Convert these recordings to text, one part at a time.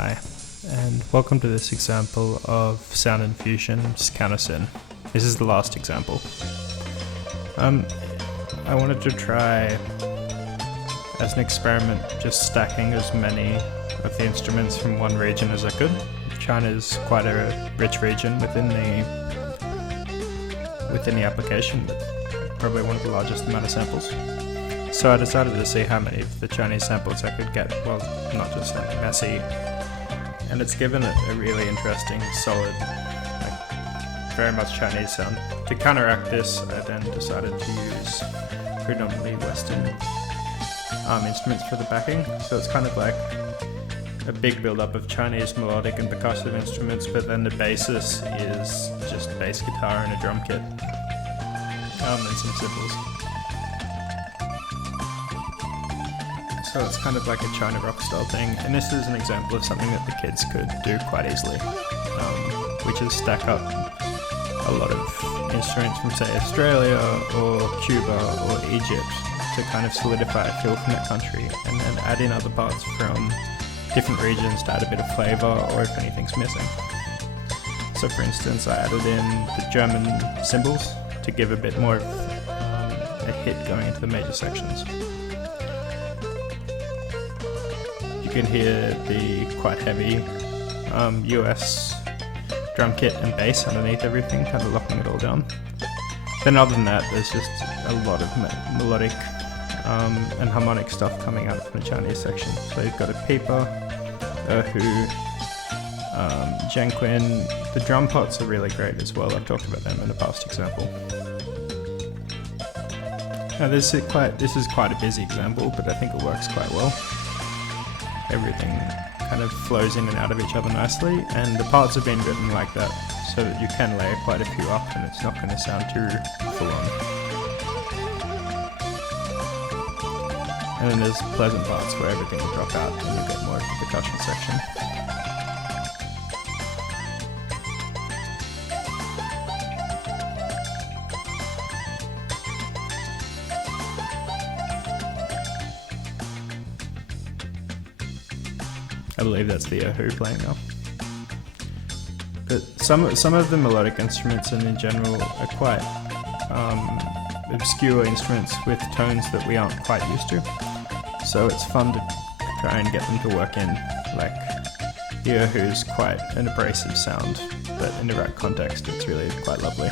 Hi, and welcome to this example of Sound Infusion's countersyn. This is the last example. I wanted to try, as an experiment, just stacking as many of the instruments from one region as I could. China is quite a rich region within the application, with probably one of the largest amount of samples. So I decided to see how many of the Chinese samples I could get, well, not just like messy, and it's given it a really interesting, solid, very much Chinese sound. To counteract this, I then decided to use predominantly Western instruments for the backing, so it's kind of like a big build-up of Chinese melodic and percussive instruments, but then the basis is just bass guitar and a drum kit, and some cymbals. So it's kind of like a China rock style thing, and this is an example of something that the kids could do quite easily, which is stack up a lot of instruments from, say, Australia or Cuba or Egypt to kind of solidify a feel from that country, and then add in other parts from different regions to add a bit of flavour, or if anything's missing. So for instance, I added in the German cymbals to give a bit more of a hit going into the major sections. You can hear the quite heavy US drum kit and bass underneath everything, kind of locking it all down. Then other than that, there's just a lot of melodic and harmonic stuff coming out from the Chinese section. So you've got a pipa, erhu, zhengquin. The drum pots are really great as well. I've talked about them in a past example. Now this is quite a busy example, but I think it works quite well. Everything kind of flows in and out of each other nicely, and the parts have been written like that so that you can layer quite a few up and it's not going to sound too full on. And then there's pleasant parts where everything will drop out and you get more of the percussion section. I believe that's the erhu playing now. But some of the melodic instruments and in general are quite obscure instruments with tones that we aren't quite used to. So it's fun to try and get them to work in. Like the erhu's quite an abrasive sound, but in the right context it's really quite lovely.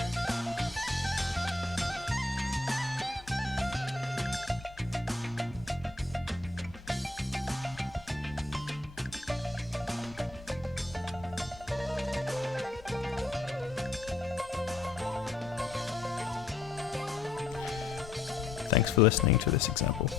Thanks for listening to this example.